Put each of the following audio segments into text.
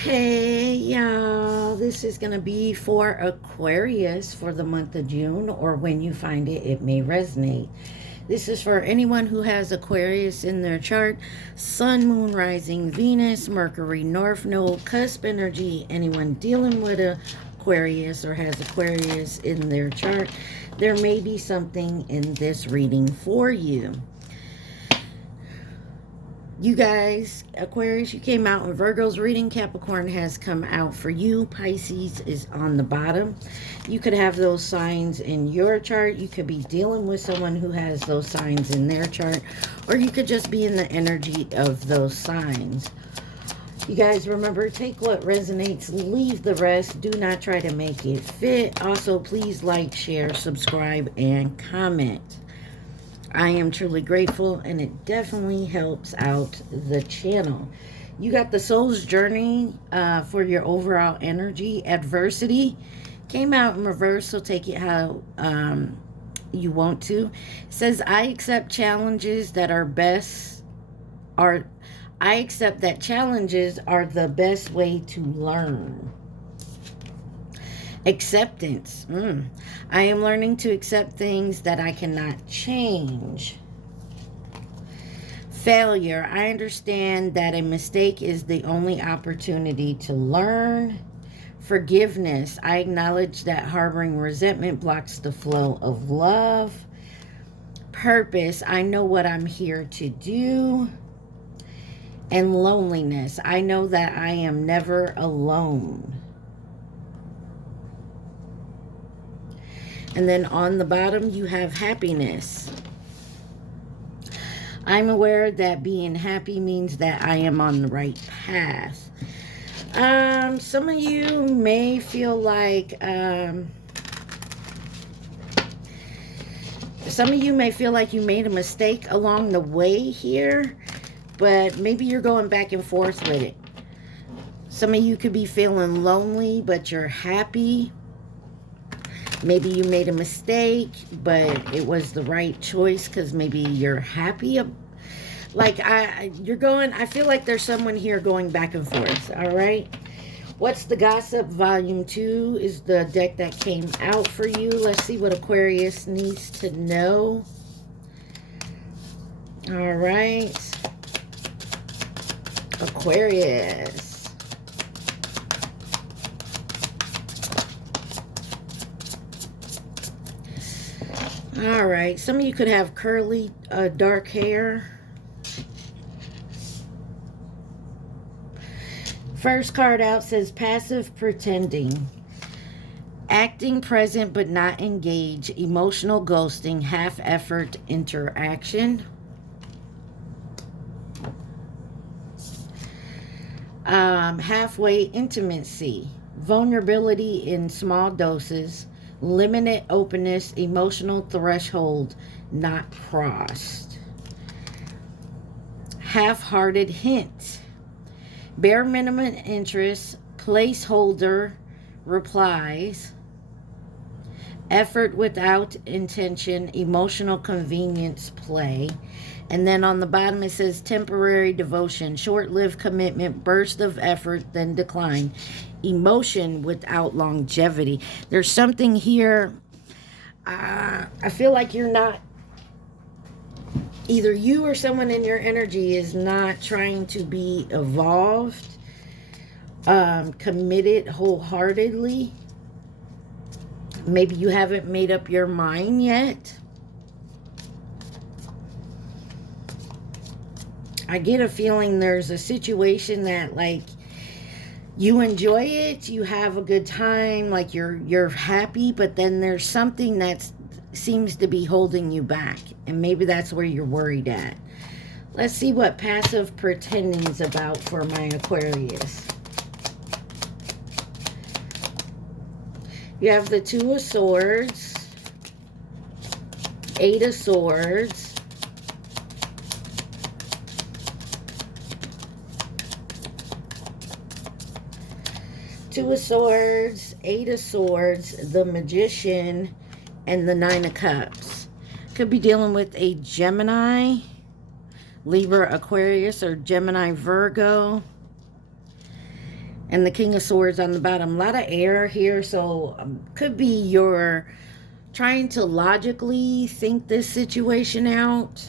Hey y'all, this is going to be for Aquarius for the month of June, or when you find it, it may resonate. This is for anyone who has Aquarius in their chart, Sun, Moon, Rising, Venus, Mercury, North Node, cusp energy, anyone dealing with Aquarius or has Aquarius in their chart. There may be something in this reading for you. You guys, Aquarius, you came out in Virgo's reading. Capricorn has come out for you. Pisces is on the bottom. You could have those signs in your chart. You could be dealing with someone who has those signs in their chart. Or you could just be in the energy of those signs. You guys remember, take what resonates, leave the rest. Do not try to make it fit. Also, please like, share, subscribe, and comment. I am truly grateful, and it definitely helps out the channel. You got the soul's journey for your overall energy. Adversity came out in reverse, so take it how you want to. It says, I accept challenges that are I accept that challenges are the best way to learn. Acceptance. I am learning to accept things that I cannot change. Failure. I understand that a mistake is the only opportunity to learn. Forgiveness. I acknowledge that harboring resentment blocks the flow of love. Purpose. I know what I'm here to do. And loneliness. I know that I am never alone. And then on the bottom, you have happiness. I'm aware that being happy means that I am on the right path. Some of you may feel like, you made a mistake along the way here, but maybe you're going back and forth with it. Some of you could be feeling lonely, but you're happy. Maybe you made a mistake, but it was the right choice because maybe you're happy. I feel like there's someone here going back and forth, all right? What's the Gossip? Volume 2 is the deck that came out for you. Let's see what Aquarius needs to know. All right. Aquarius. All right, some of you could have curly, dark hair. First card out says passive pretending. Acting present but not engaged. Emotional ghosting. Half-effort interaction. Halfway intimacy. Vulnerability in small doses. Limited openness, emotional threshold not crossed. Half-hearted hint. Bare minimum interest, placeholder replies. Effort without intention, emotional convenience play. And then on the bottom it says temporary devotion, short-lived commitment, burst of effort, then decline. Emotion without longevity. There's something here. I feel like you're not, either you or someone in your energy is not trying to be evolved, committed wholeheartedly. Maybe you haven't made up your mind yet. I get a feeling there's a situation that, like, you enjoy it, you have a good time, like you're happy, but then there's something that seems to be holding you back, and maybe that's where you're worried at. Let's see what passive pretending is about for my Aquarius. You have the Two of Swords, Eight of Swords, Two of Swords, Eight of Swords, the Magician, and the Nine of Cups. Could be dealing with a Gemini, Libra, Aquarius, or Gemini, Virgo. And the King of Swords on the bottom. A lot of air here, so could be you're trying to logically think this situation out.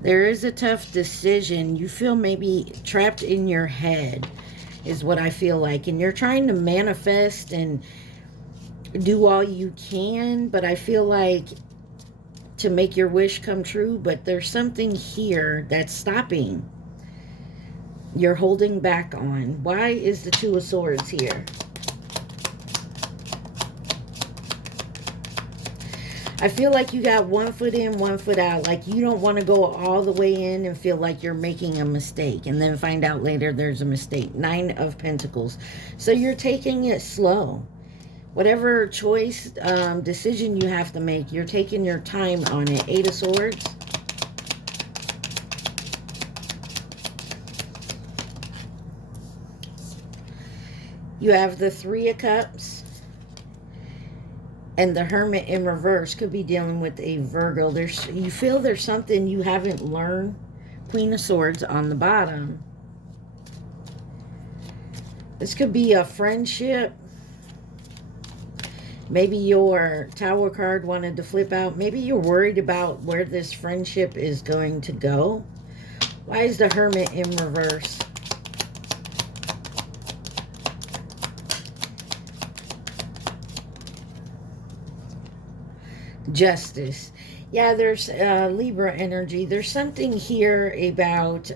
There is a tough decision. You feel maybe trapped in your head is what I feel like. And you're trying to manifest and do all you can, but I feel like to make your wish come true, but there's something here that's stopping. You're holding back on. Why is the Two of Swords here? I feel like you got one foot in, one foot out. Like you don't want to go all the way in and feel like you're making a mistake and then find out later there's a mistake. 9 of Pentacles. So you're taking it slow. Whatever choice, decision you have to make, you're taking your time on it. 8 of Swords. You have the 3 of Cups. And the Hermit in reverse. Could be dealing with a Virgo. You feel there's something you haven't learned. Queen of Swords on the bottom. This could be a friendship. Maybe your Tower card wanted to flip out. Maybe you're worried about where this friendship is going to go. Why is the Hermit in reverse? Justice. Yeah, there's Libra energy. There's something here about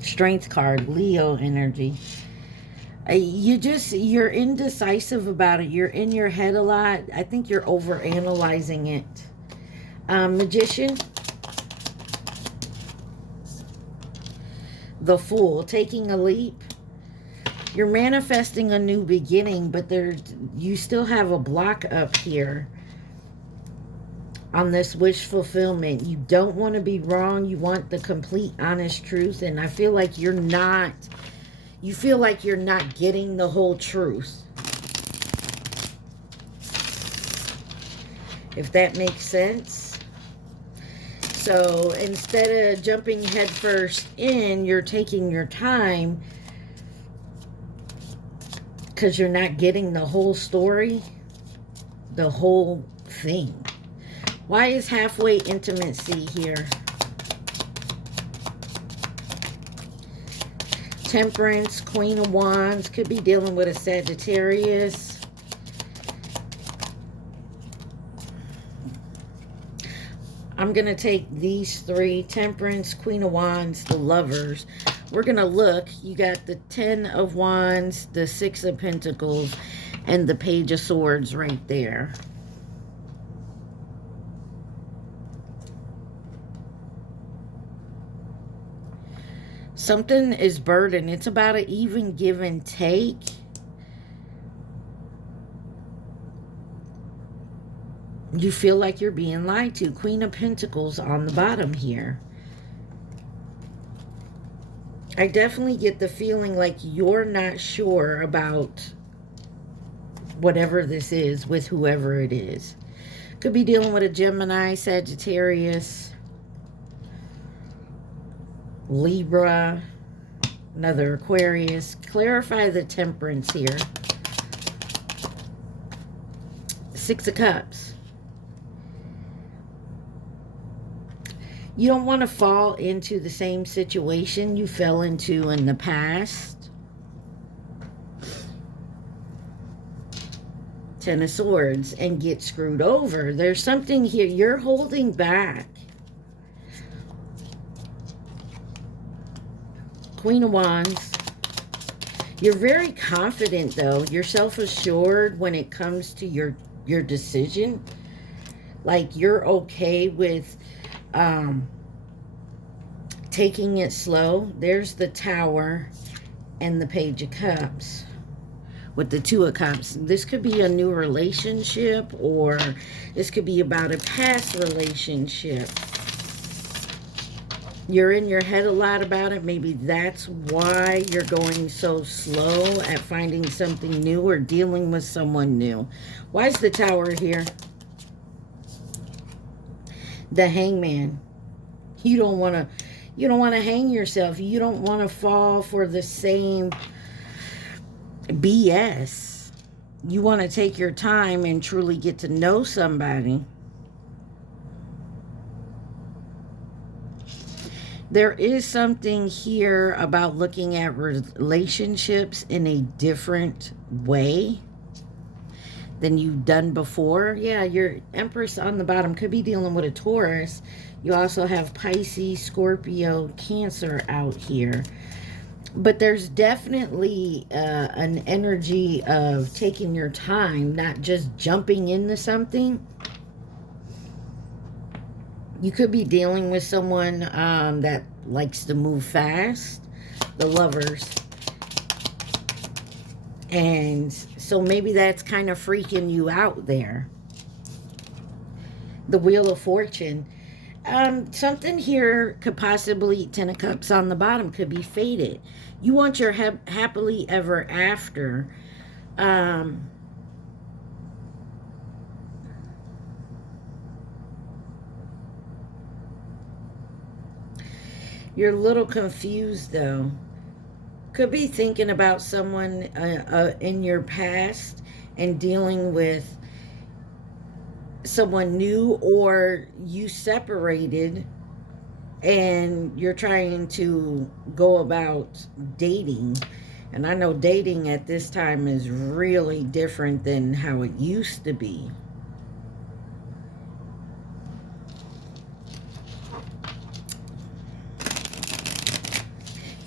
Strength card, Leo energy. You're indecisive about it. You're in your head a lot. I think you're over analyzing it. Magician. The Fool, taking a leap. You're manifesting a new beginning, but you still have a block up here on this wish fulfillment. You don't want to be wrong. You want the complete, honest truth. And I feel like you're not... You feel like you're not getting the whole truth. If that makes sense. So instead of jumping headfirst in, you're taking your time because you're not getting the whole story, the whole thing. Why is halfway intimacy here? Temperance, Queen of Wands, could be dealing with a Sagittarius. I'm going to take these 3, Temperance, Queen of Wands, the Lovers. We're going to look. You got the 10 of Wands, the 6 of Pentacles, and the Page of Swords right there. Something is burdened. It's about an even give and take. You feel like you're being lied to. Queen of Pentacles on the bottom here. I definitely get the feeling like you're not sure about whatever this is with whoever it is. Could be dealing with a Gemini, Sagittarius, Libra, another Aquarius. Clarify the Temperance here. 6 of Cups. You don't want to fall into the same situation you fell into in the past. 10 of Swords and get screwed over. There's something here. You're holding back. Queen of Wands. You're very confident, though. You're self-assured when it comes to your decision. Like, you're okay with taking it slow. There's the Tower and the Page of Cups with the 2 of Cups. This could be a new relationship, or this could be about a past relationship. You're in your head a lot about it. Maybe that's why you're going so slow at finding something new or dealing with someone new. Why is the Tower here? The Hangman. You don't want to hang yourself. You don't want to fall for the same BS. You want to take your time and truly get to know somebody. There is something here about looking at relationships in a different way than you've done before. Yeah, your Empress on the bottom could be dealing with a Taurus. You also have Pisces, Scorpio, Cancer out here. But there's definitely an energy of taking your time, not just jumping into something. You could be dealing with someone that likes to move fast, the Lovers. And so maybe that's kind of freaking you out there. The Wheel of Fortune. Something here could possibly, 10 of Cups on the bottom, could be fated. You want your happily ever after. You're a little confused, though. Could be thinking about someone in your past and dealing with someone new, or you separated and you're trying to go about dating. And I know dating at this time is really different than how it used to be.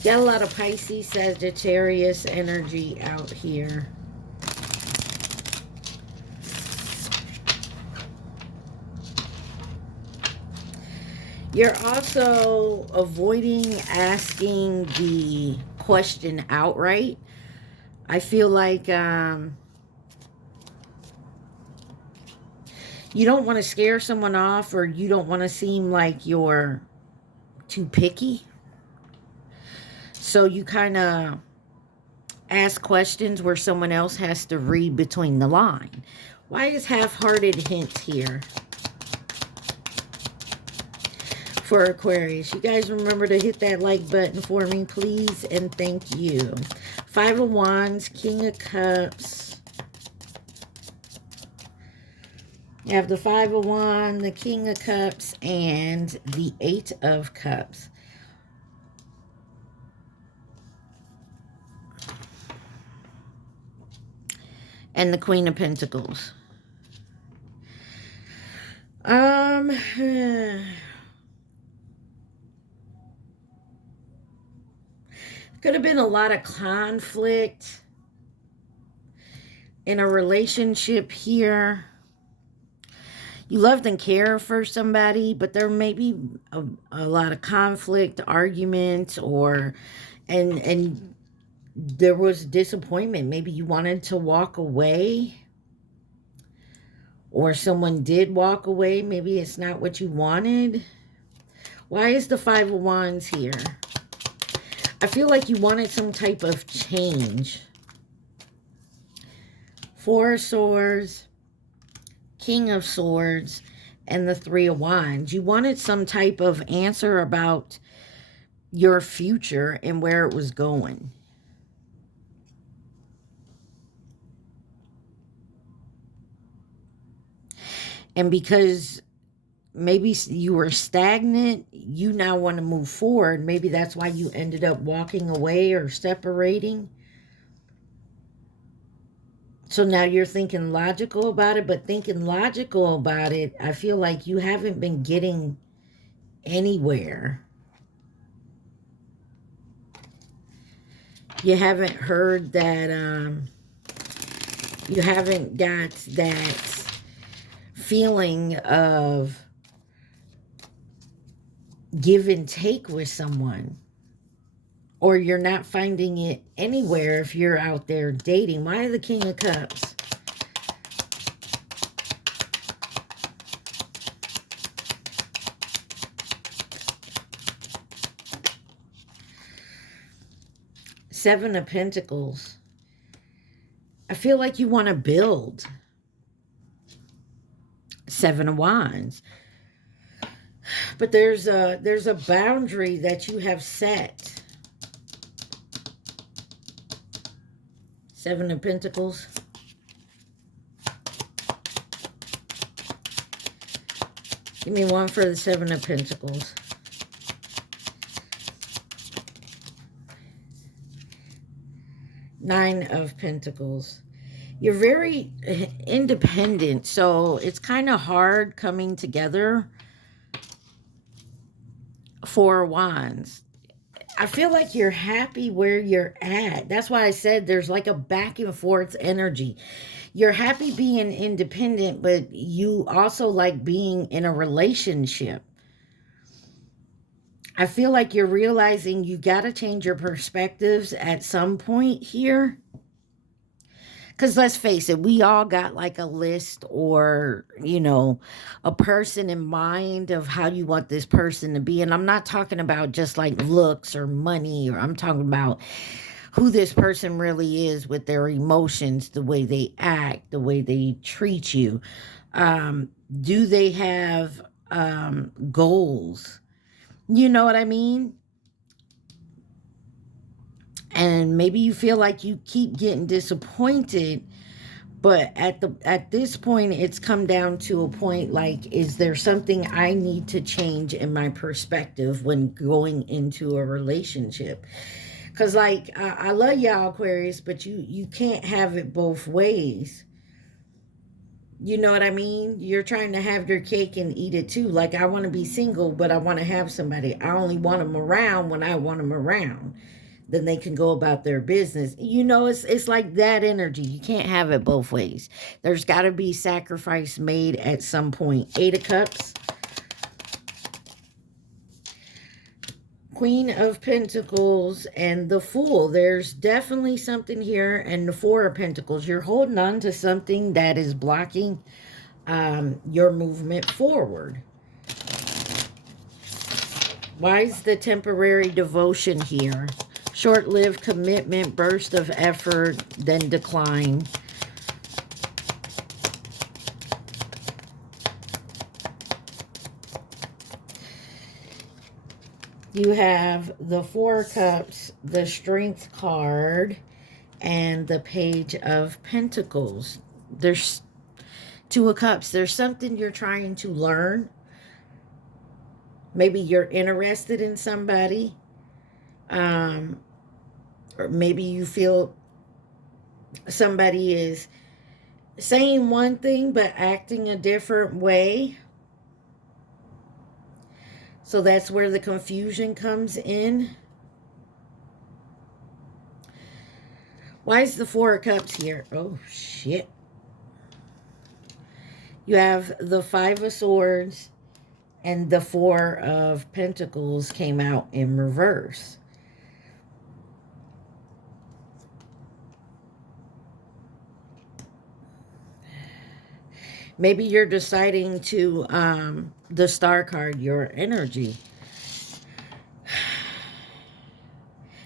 Got a lot of Pisces, Sagittarius energy out here. You're also avoiding asking the question outright. I feel like you don't want to scare someone off, or you don't want to seem like you're too picky. So you kind of ask questions where someone else has to read between the line. Why is half-hearted hints here for Aquarius? You guys remember to hit that like button for me, please, and thank you. 5 of Wands, King of Cups. You have the 5 of Wands, the King of Cups, and the 8 of Cups. And the Queen of Pentacles. Could have been a lot of conflict in a relationship here. You loved and care for somebody, but there may be a lot of conflict, arguments, and there was disappointment. Maybe you wanted to walk away, or someone did walk away. Maybe it's not what you wanted. Why is the 5 of Wands here? I feel like you wanted some type of change. 4 of Swords, King of Swords, and the 3 of Wands. You wanted some type of answer about your future and where it was going. And because maybe you were stagnant, you now want to move forward. Maybe that's why you ended up walking away or separating. So now you're thinking logical about it, but thinking logical about it, I feel like you haven't been getting anywhere. You haven't heard that, you haven't got that feeling of give and take with someone, or you're not finding it anywhere if you're out there dating. Why the King of Cups? Seven of Pentacles. I feel like you want to build. 7 of Wands. But there's a boundary that you have set. Seven of Pentacles. Give me one for the Seven of Pentacles. Nine of Pentacles. You're very independent, so it's kind of hard coming together. Four of Wands. I feel like you're happy where you're at. That's why I said there's like a back and forth energy. You're happy being independent, but you also like being in a relationship. I feel like you're realizing you got to change your perspectives at some point here. Because let's face it, we all got like a list or, you know, a person in mind of how you want this person to be. And I'm not talking about just like looks or money, or I'm talking about who this person really is with their emotions, the way they act, the way they treat you. Do they have goals? You know what I mean? And maybe you feel like you keep getting disappointed, but at this point it's come down to a point like, is there something I need to change in my perspective when going into a relationship? Because like I love y'all, Aquarius, but you can't have it both ways. You know what I mean? You're trying to have your cake and eat it too. Like, I want to be single, but I want to have somebody. I only want them around when I want them around. Then they can go about their business. You know, it's like that energy. You can't have it both ways. There's got to be sacrifice made at some point. Eight of Cups. Queen of Pentacles and the Fool. There's definitely something here. And the Four of Pentacles. You're holding on to something that is blocking your movement forward. Why is the temporary devotion here? Short-lived commitment, burst of effort, then decline. You have the Four of Cups, the Strength card, and the Page of Pentacles. There's Two of Cups. There's something you're trying to learn. Maybe you're interested in somebody. Or maybe you feel somebody is saying one thing but acting a different way. So that's where the confusion comes in. Why is the Four of Cups here? Oh, shit. You have the Five of Swords and the Four of Pentacles came out in reverse. Maybe you're deciding to, the Star card, your energy.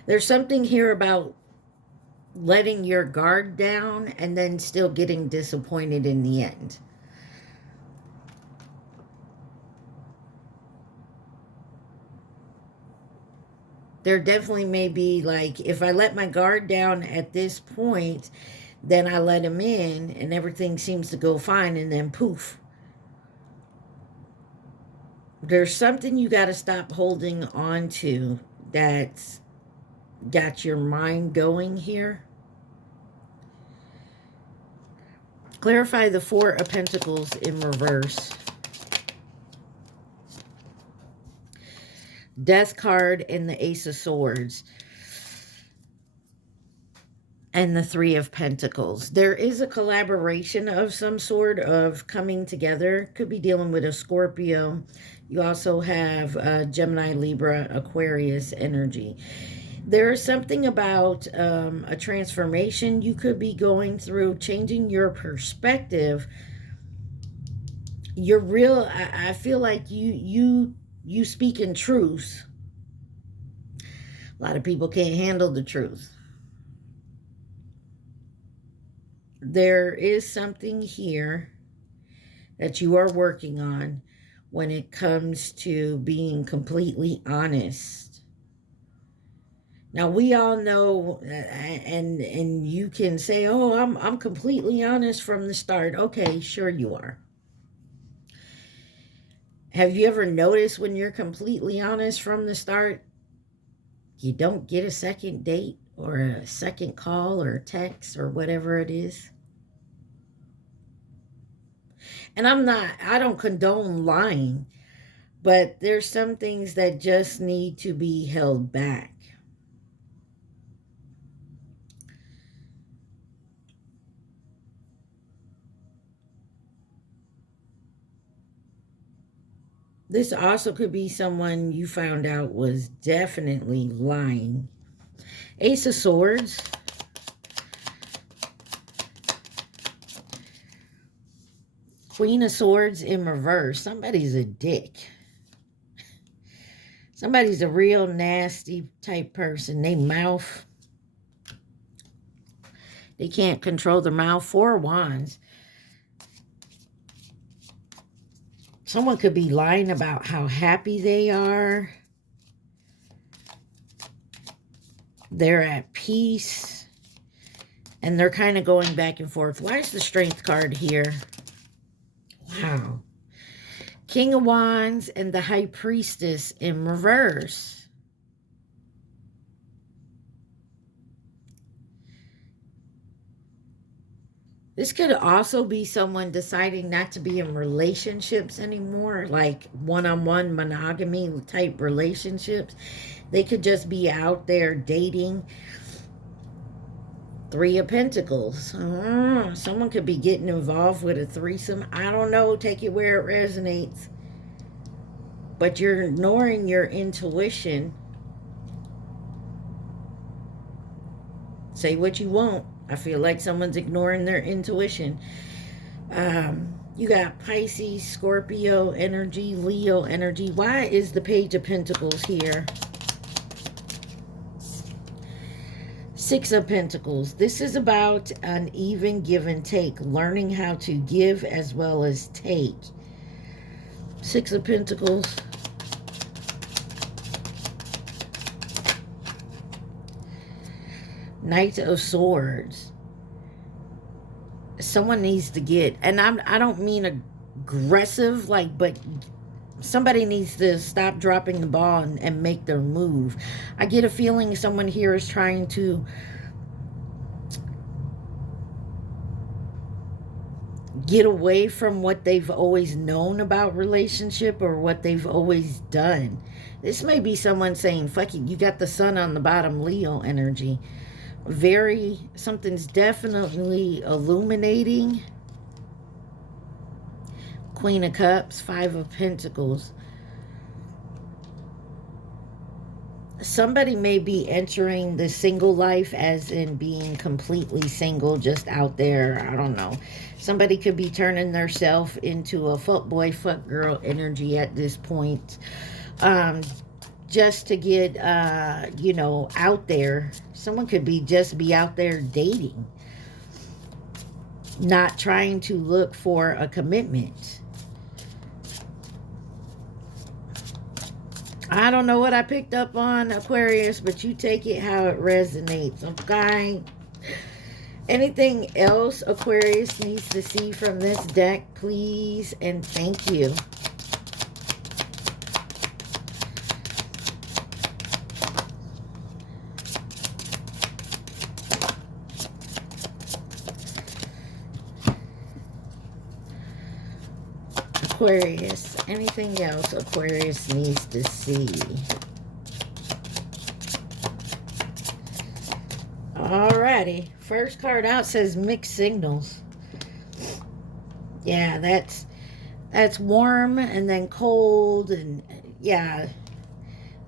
There's something here about letting your guard down and then still getting disappointed in the end. There definitely may be like, if I let my guard down at this point, then I let him in and everything seems to go fine, and then poof. There's something you got to stop holding on to that's got your mind going here. Clarify the Four of Pentacles in reverse. Death card and the Ace of Swords. And the Three of Pentacles. There is a collaboration of some sort of coming together. Could be dealing with a Scorpio. You also have Gemini, Libra, Aquarius energy. There is something about a transformation you could be going through, changing your perspective. You're real. I feel like you speak in truth. A lot of people can't handle the truth. There is something here that you are working on when it comes to being completely honest. Now we all know, and you can say, "Oh, I'm completely honest from the start." Okay, sure you are. Have you ever noticed when you're completely honest from the start, you don't get a second date or a second call or text or whatever it is? And I don't condone lying, but there's some things that just need to be held back. This also could be someone you found out was definitely lying. Ace of Swords. Queen of Swords in reverse. Somebody's a dick. Somebody's a real nasty type person. They mouth. They can't control their mouth. Four of Wands. Someone could be lying about how happy they are. They're at peace. And they're kind of going back and forth. Why is the Strength card here? Wow. King of Wands and the High Priestess in reverse. This could also be someone deciding not to be in relationships anymore, like one-on-one monogamy type relationships. They could just be out there dating. Three of Pentacles. Someone could be getting involved with a threesome. I don't know. Take it where it resonates. But you're ignoring your intuition. Say what you want. I feel like someone's ignoring their intuition. You got Pisces, Scorpio energy, Leo energy. Why is the Page of Pentacles here? Six of Pentacles. This is about an even give and take. Learning how to give as well as take. Six of Pentacles. Knight of Swords. Someone needs to get, and I don't mean aggressive, like, but somebody needs to stop dropping the ball and make their move. I get a feeling someone here is trying to get away from what they've always known about relationship or what they've always done. This may be someone saying, fuck it, you got the sun on the bottom, Leo energy. Something's definitely illuminating. Queen of Cups, Five of Pentacles. Somebody may be entering the single life, as in being completely single, just out there. I don't know. Somebody could be turning theirself into a fuckboy, fuck girl energy at this point. Just to get, you know, out there. Someone could be just be out there dating. Not trying to look for a commitment. I don't know what I picked up on, Aquarius, but you take it how it resonates, okay? Anything else Aquarius needs to see from this deck, please, and thank you. Aquarius, anything else Aquarius needs to see? Alrighty, first card out says mixed signals. Yeah, that's warm and then cold, and yeah.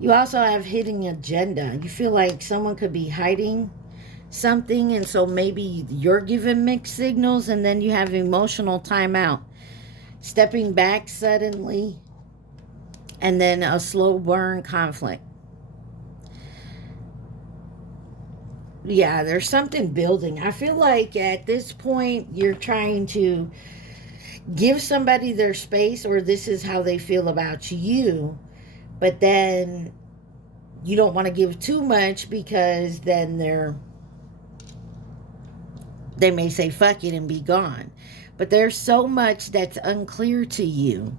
You also have hidden agenda. You feel like someone could be hiding something, and so maybe you're giving mixed signals, and then you have emotional timeout. Stepping back suddenly, and then a slow burn conflict. Yeah, there's something building. I feel like at this point, you're trying to give somebody their space, or this is how they feel about you, but then you don't want to give too much, because then they may say fuck it and be gone. But there's so much that's unclear to you,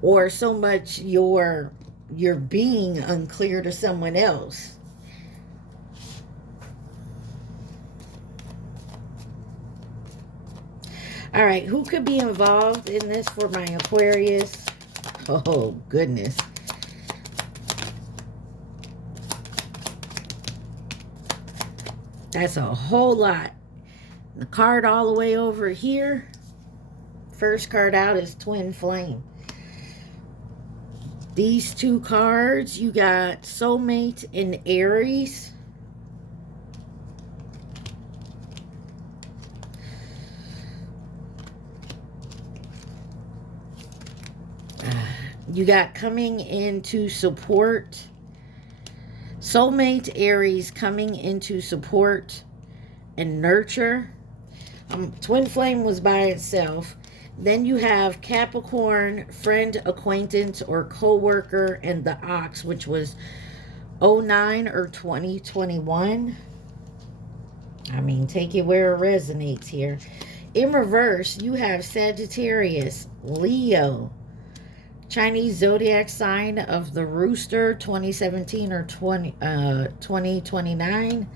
or so much you're being unclear to someone else. All right, who could be involved in this for my Aquarius? Oh, goodness. That's a whole lot. The card all the way over here, first card out is Twin Flame. These two cards, you got Soulmate and Aries. You got coming into support. Soulmate, Aries, coming into support and nurture. Twin Flame was by itself. Then you have Capricorn, friend, acquaintance, or co-worker, and the Ox, which was 09 or 2021. I mean, take it where it resonates here. In reverse, you have Sagittarius, Leo, Chinese zodiac sign of the Rooster, 2017 or 2029.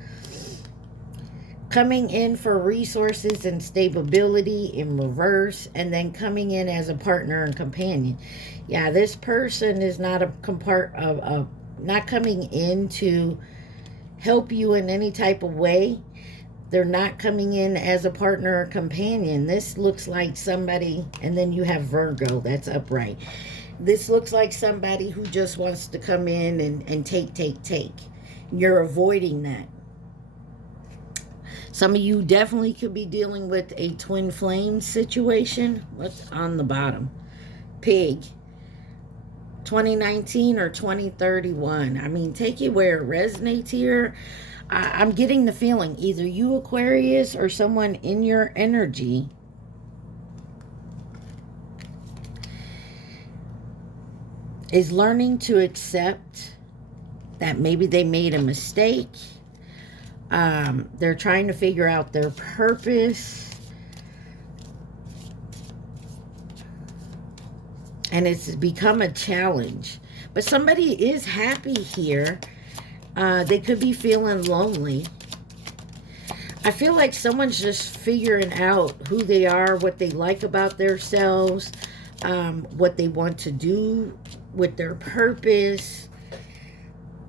Coming in for resources and stability in reverse, and then coming in as a partner and companion. Yeah, this person is not not coming in to help you in any type of way. They're not coming in as a partner or companion. This looks like somebody, and then you have Virgo, that's upright. This looks like somebody who just wants to come in and take. You're avoiding that. Some of you definitely could be dealing with a twin flame situation. What's on the bottom? Pig. 2019 or 2031. I mean, take it where it resonates here. I'm getting the feeling either you, Aquarius, or someone in your energy is learning to accept that maybe they made a mistake. They're trying to figure out their purpose. And it's become a challenge. But somebody is happy here. They could be feeling lonely. I feel like someone's just figuring out who they are, what they like about themselves, what they want to do with their purpose.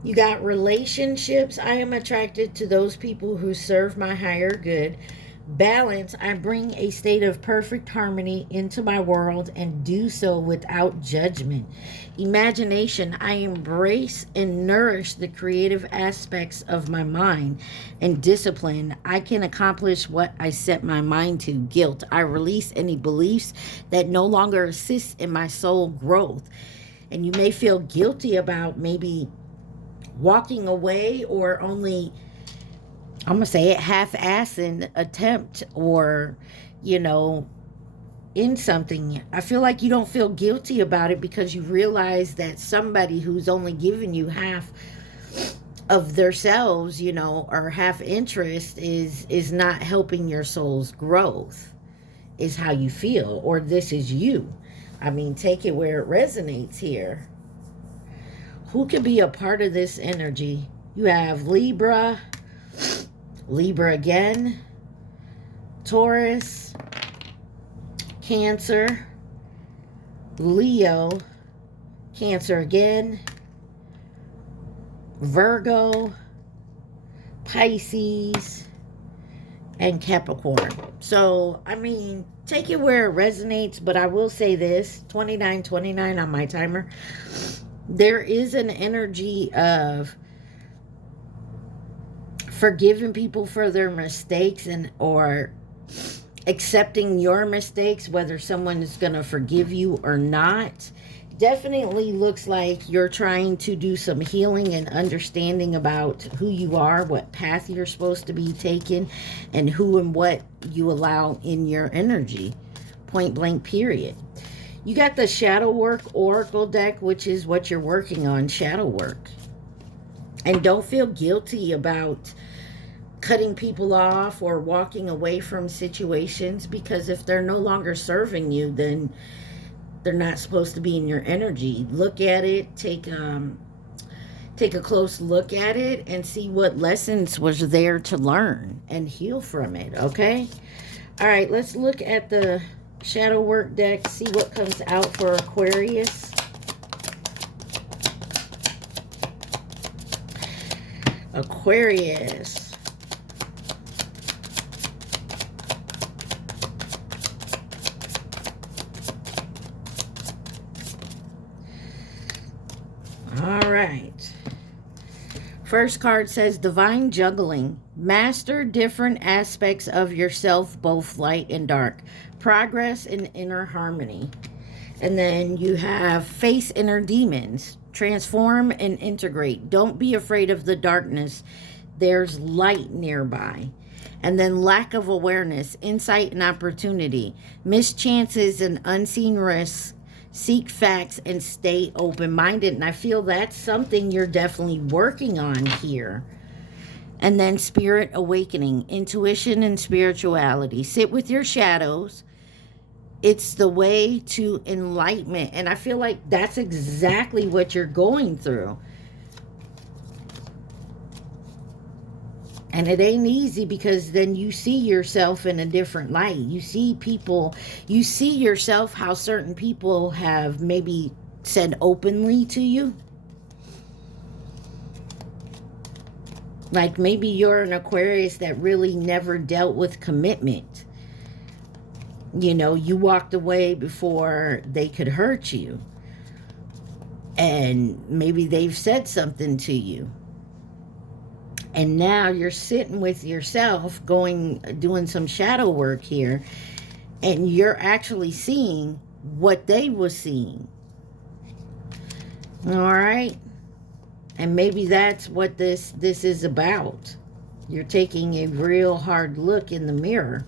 You got relationships. I am attracted to those people who serve my higher good. Balance. I bring a state of perfect harmony into my world and do so without judgment. Imagination. I embrace and nourish the creative aspects of my mind. And discipline. I can accomplish what I set my mind to. Guilt. I release any beliefs that no longer assist in my soul growth. And you may feel guilty about maybe walking away, or only, I'm going to say it, half-assing attempt, or, you know, in something. I feel like you don't feel guilty about it because you realize that somebody who's only giving you half of themselves, you know, or half interest is not helping your soul's growth, is how you feel, or this is you. I mean, take it where it resonates here. Who could be a part of this energy? You have Libra, Libra again, Taurus, Cancer, Leo, Cancer again, Virgo, Pisces, and Capricorn. So, I mean, take it where it resonates, but I will say this, 2929 on my timer. There is an energy of forgiving people for their mistakes, and or accepting your mistakes, whether someone is going to forgive you or not. Definitely looks like you're trying to do some healing and understanding about who you are, what path you're supposed to be taking, and who and what you allow in your energy. point blank period. You got the Shadow Work Oracle deck, which is what you're working on, shadow work. And don't feel guilty about cutting people off or walking away from situations, because if they're no longer serving you, then they're not supposed to be in your energy. Look at it, take a close look at it and see what lessons was there to learn and heal from it, okay? All right, let's look at the shadow work deck, see what comes out for Aquarius. Aquarius. All right. First card says Divine Juggling. Master different aspects of yourself, both light and dark. Progress in inner harmony. And then you have Face inner demons. Transform and integrate. Don't be afraid of the darkness. There's light nearby. And then lack of awareness, insight and opportunity. Missed chances and unseen risks. Seek facts and stay open-minded. And I feel that's something you're definitely working on here. And then Spirit Awakening. Intuition and spirituality. Sit with your shadows. It's the way to enlightenment. And I feel like that's exactly what you're going through. And it ain't easy, because then you see yourself in a different light. You see people, you see yourself how certain people have maybe said openly to you. Like maybe you're an Aquarius that really never dealt with commitment. You know, you walked away before they could hurt you. And maybe they've said something to you. And now you're sitting with yourself doing some shadow work here. And you're actually seeing what they were seeing. All right. And maybe that's what this is about. You're taking a real hard look in the mirror.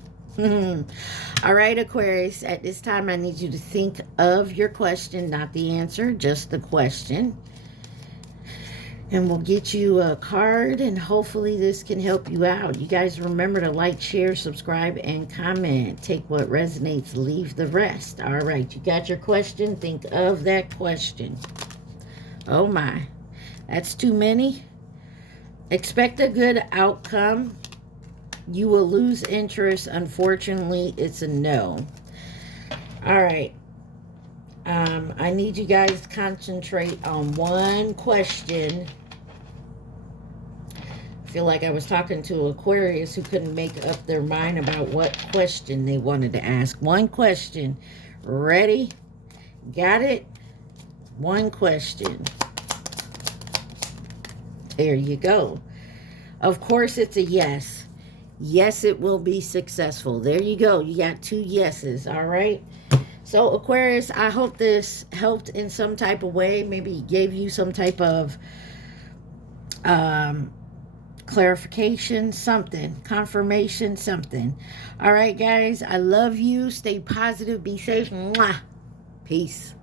All right, Aquarius, at this time I need you to think of your question, not the answer, just the question. And we'll get you a card, and hopefully this can help you out. You guys remember to like, share, subscribe, and comment. Take what resonates, leave the rest. All right, you got your question? Think of that question. Oh my, that's too many. Expect a good outcome. You will lose interest. Unfortunately, it's a no. All right. I need you guys to concentrate on one question. I feel like I was talking to Aquarius who couldn't make up their mind about what question they wanted to ask. One question. Ready? Got it? One question. There you go. Of course, it's a yes. Yes, it will be successful. There you go. You got two yeses. All right. So Aquarius, I hope this helped in some type of way. Maybe gave you some type of clarification, something, confirmation, something. All right, guys. I love you. Stay positive. Be safe. Mwah. Peace.